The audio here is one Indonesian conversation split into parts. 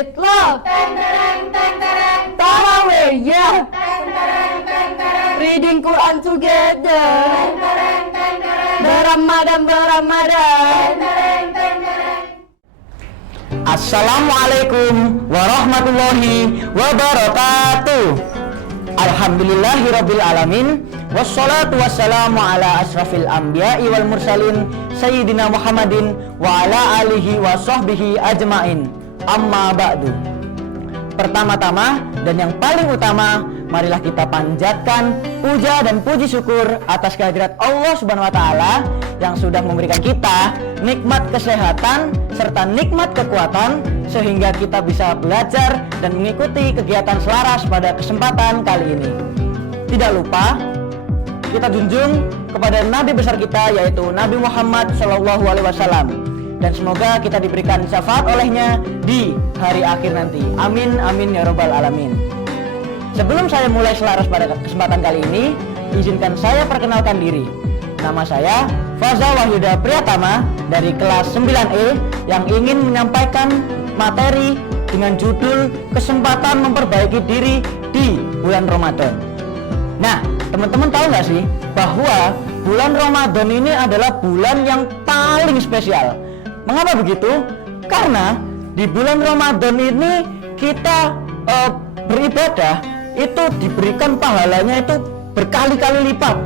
with love. Tarawih, yeah. Reading Quran together. Beramadan. Assalamualaikum warahmatullahi wabarakatuh. Alhamdulillahirabbil alamin. Wassalatu wassalamu ala asrafil anbiya'i wal mursalin Sayyidina Muhammadin wa ala alihi wa sahbihi ajmain. Amma ba'du. Pertama-tama dan yang paling utama, marilah kita panjatkan puja dan puji syukur atas kehadirat Allah Subhanahu wa taala yang sudah memberikan kita nikmat kesehatan serta nikmat kekuatan sehingga kita bisa belajar dan mengikuti kegiatan selaras pada kesempatan kali ini. Tidak lupa kita junjung kepada Nabi besar kita, yaitu Nabi Muhammad SAW, dan semoga kita diberikan syafaat olehnya di hari akhir nanti. Amin amin ya robbal alamin. Sebelum saya mulai selaras pada kesempatan kali ini, izinkan saya perkenalkan diri. Nama saya Faza Wahyuda Priyatama dari kelas 9E yang ingin menyampaikan materi dengan judul kesempatan memperbaiki diri di bulan Ramadan. Nah, teman-teman tahu nggak sih bahwa bulan Ramadan ini adalah bulan yang paling spesial. Mengapa begitu? Karena di bulan Ramadan ini kita beribadah itu diberikan pahalanya itu berkali-kali lipat,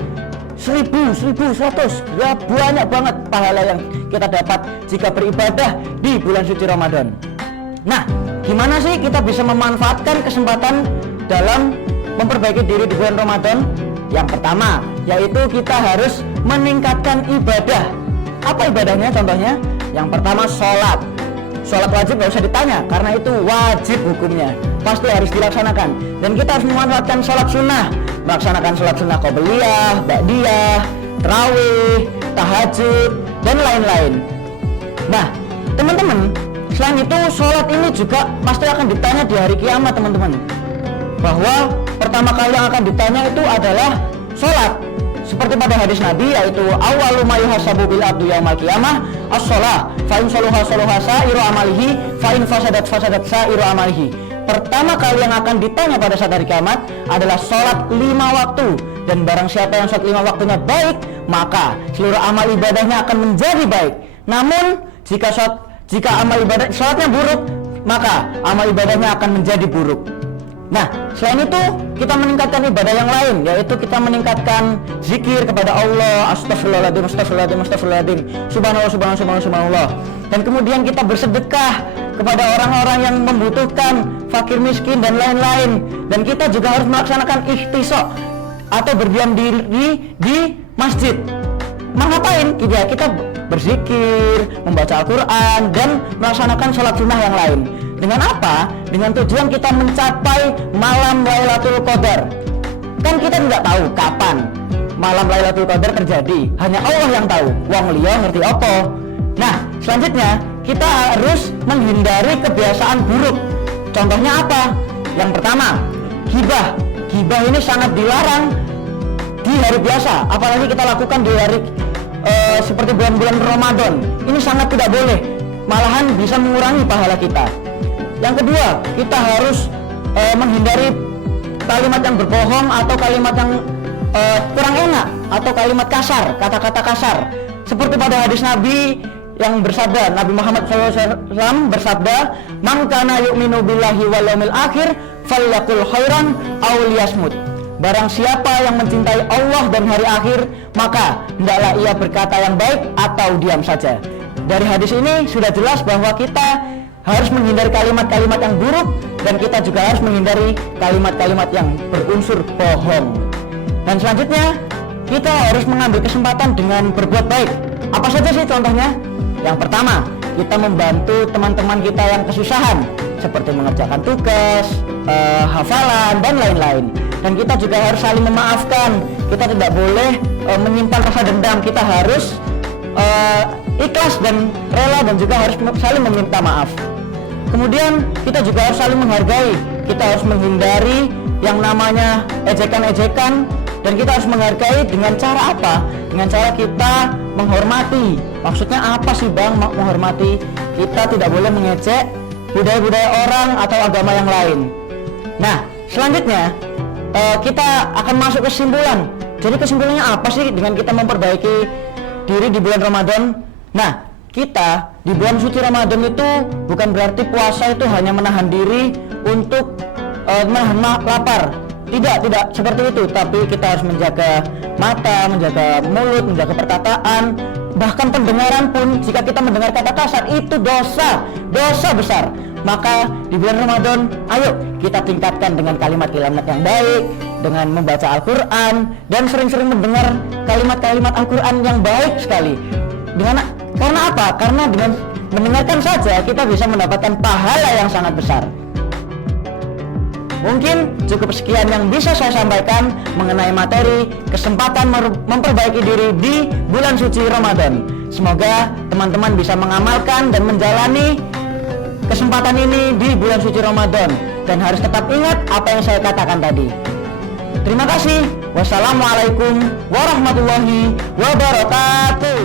1000, 1100, ya banyak banget pahala yang kita dapat jika beribadah di bulan suci Ramadan. Nah, gimana sih kita bisa memanfaatkan kesempatan dalam memperbaiki diri di bulan Ramadan? Yang pertama, yaitu kita harus meningkatkan ibadah. Apa ibadahnya? Contohnya, yang pertama sholat. Sholat wajib gak usah ditanya, karena itu wajib hukumnya, pasti harus dilaksanakan. Dan kita harus memanfaatkan sholat sunnah, melaksanakan sholat sunnah qobliyah, ba'diyah, tarawih, tahajud, dan lain-lain. Nah, teman-teman, selain itu sholat ini juga pasti akan ditanya di hari kiamat, teman-teman. Bahwa pertama kali yang akan ditanya itu adalah sholat. Seperti pada hadis Nabi, yaitu awwalu ma yuhasabu bil abdu yaumal qiyamah as-shalah, fa in salaha salaha sa'iru amalihi, fa in fasadat sa'iru amalihi. Pertama kali yang akan ditanya pada saat hari kiamat adalah sholat 5 waktu, dan barang siapa yang sholat 5 waktunya baik, maka seluruh amal ibadahnya akan menjadi baik. Namun jika amal ibadah sholatnya buruk, maka amal ibadahnya akan menjadi buruk. Nah, selain itu kita meningkatkan ibadah yang lain, yaitu kita meningkatkan zikir kepada Allah, astagfirullahaladzim, subhanallah. Dan kemudian kita bersedekah kepada orang-orang yang membutuhkan, fakir miskin dan lain-lain. Dan kita juga harus melaksanakan ikhtisaq atau berdiam diri di masjid. Mengapain? Kita berzikir, membaca Al-Quran, dan melaksanakan sholat sunnah yang lain. Dengan apa? Dengan tujuan kita mencapai malam Lailatul Qadar. Kan kita tidak tahu kapan malam Lailatul Qadar terjadi, hanya Allah yang tahu. Wong liya ngerti apa. Nah, selanjutnya kita harus menghindari kebiasaan buruk. Contohnya apa? Yang pertama, ghibah. Ghibah ini sangat dilarang di hari biasa, apalagi kita lakukan di hari seperti bulan-bulan Ramadan. Ini sangat tidak boleh, malahan bisa mengurangi pahala kita. Yang kedua, kita harus menghindari kalimat yang berbohong atau kalimat yang kurang enak atau kalimat kasar, kata-kata kasar. Seperti pada hadis Nabi yang bersabda, Nabi Muhammad SAW bersabda, "Man kana yu'minu billahi wal yaumil akhir falyaqul khairan aw liyasmut." Barang siapa yang mencintai Allah dan hari akhir, maka hendaklah ia berkata yang baik atau diam saja. Dari hadis ini sudah jelas bahwa kita harus menghindari kalimat-kalimat yang buruk, dan kita juga harus menghindari kalimat-kalimat yang berunsur bohong. Dan selanjutnya, kita harus mengambil kesempatan dengan berbuat baik. Apa saja sih contohnya? Yang pertama, kita membantu teman-teman kita yang kesusahan, seperti mengerjakan tugas, hafalan, dan lain-lain. Dan kita juga harus saling memaafkan. Kita tidak boleh menyimpan rasa dendam. Kita harus ikhlas dan rela, dan juga harus saling meminta maaf. Kemudian kita juga harus saling menghargai. Kita harus menghindari yang namanya ejekan-ejekan, dan kita harus menghargai dengan cara apa? Dengan cara kita menghormati. Maksudnya apa sih Bang menghormati? Kita tidak boleh mengejek budaya-budaya orang atau agama yang lain. Nah, selanjutnya kita akan masuk kesimpulan. Jadi kesimpulannya apa sih dengan kita memperbaiki diri di bulan Ramadan? Nah, kita di bulan suci Ramadan itu bukan berarti puasa itu hanya menahan diri untuk menahan lapar. Tidak seperti itu, tapi kita harus menjaga mata, menjaga mulut, menjaga perkataan, bahkan pendengaran pun. Jika kita mendengar kata kasar itu dosa besar. Maka di bulan Ramadan, ayo kita tingkatkan dengan kalimat-kalimat yang baik, dengan membaca Al-Quran, dan sering-sering mendengar kalimat-kalimat Al-Quran yang baik sekali. Karena apa? Karena dengan mendengarkan saja kita bisa mendapatkan pahala yang sangat besar. Mungkin cukup sekian yang bisa saya sampaikan mengenai materi kesempatan memperbaiki diri di bulan suci Ramadan. Semoga teman-teman bisa mengamalkan dan menjalani kesempatan ini di bulan suci Ramadan, dan harus tetap ingat apa yang saya katakan tadi. Terima kasih. Wassalamualaikum warahmatullahi wabarakatuh.